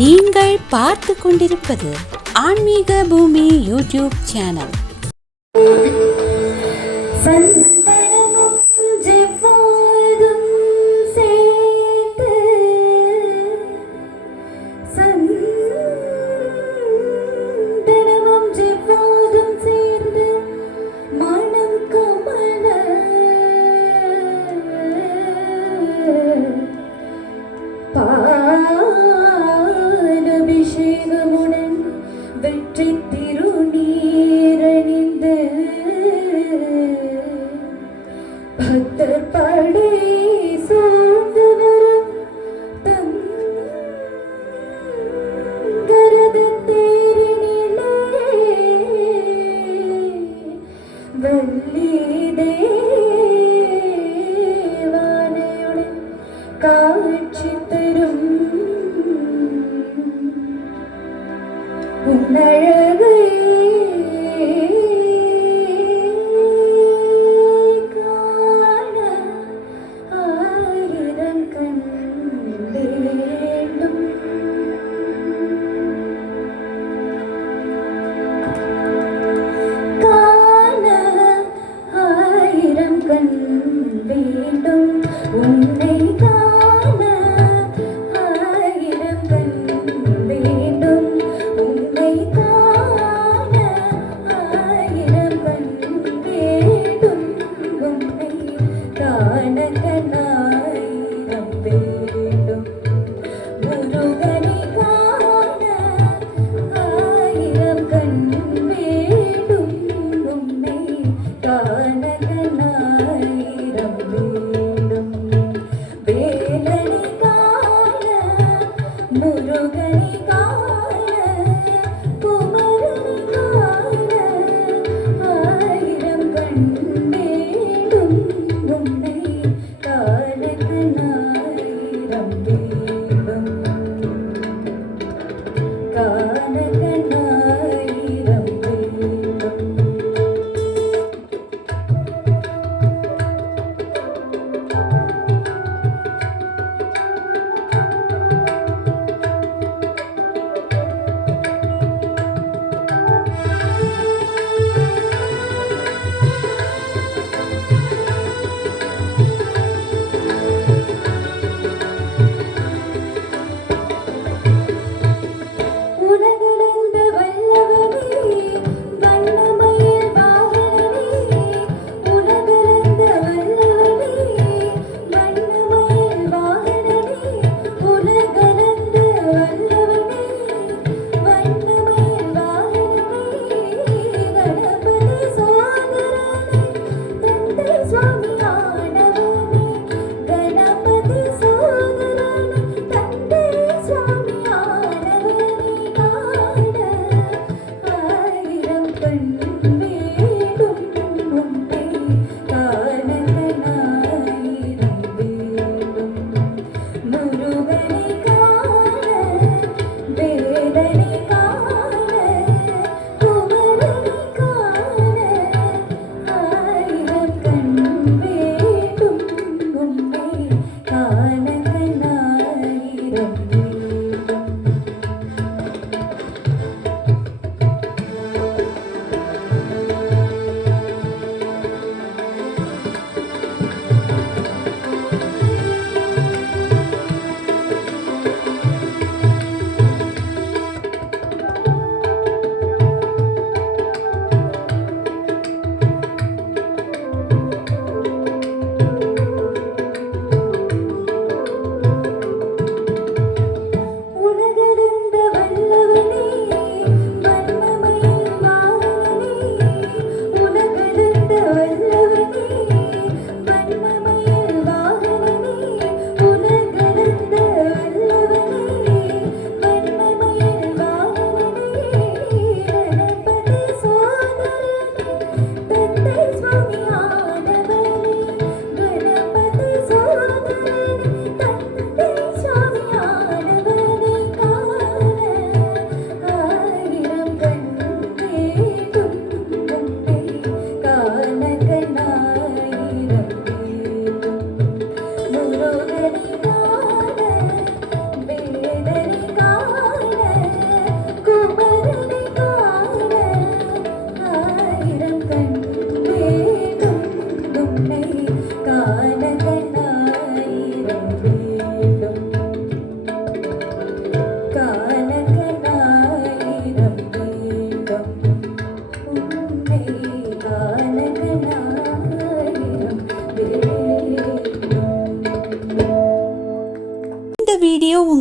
நீங்கள் பார்த்து கொண்டிருப்பது ஆன்மீக பூமி யூடியூப் சேனல். அபிஷேகமுடன் வெற்றி திருநீரணிந்து பக்தர் படை சூழ்ந்து வரும் தங்கரத தேரினிலே வள்ளி தேவானையுடன் காட்சி தரும் உன்னழகை காண ஆயிரம் கண் வேண்டும். காண ஆயிரம் கண் வேண்டும். உன்னை காண ஆயிரம் கண் வேண்டும். உன்னை காண ஆயிரம் கண் வேண்டும். உன்னை காண கண்ணாயிரம் வேண்டும். முருகனை காண ஆயிரம் கண் வேண்டும். உன்னை காண கண்ணாயிரம் வேண்டும். வேலனை காண முருகனை காண குமரனை காண ஆயிரம் கண் வேண்டும். உன்னை காண கண்ணாயிரம் வேண்டும். காண கண்ணாயிரம் வேண்டும்.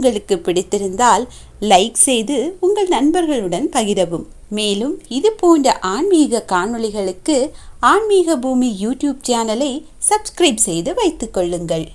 உங்களுக்கு பிடித்திருந்தால் லைக் செய்து உங்கள் நண்பர்களுடன் பகிரவும். மேலும் இது போன்ற ஆன்மீக காணொளிகளுக்கு ஆன்மீக பூமி யூடியூப் சேனலை சப்ஸ்கிரைப் செய்து வைத்துக் கொள்ளுங்கள்.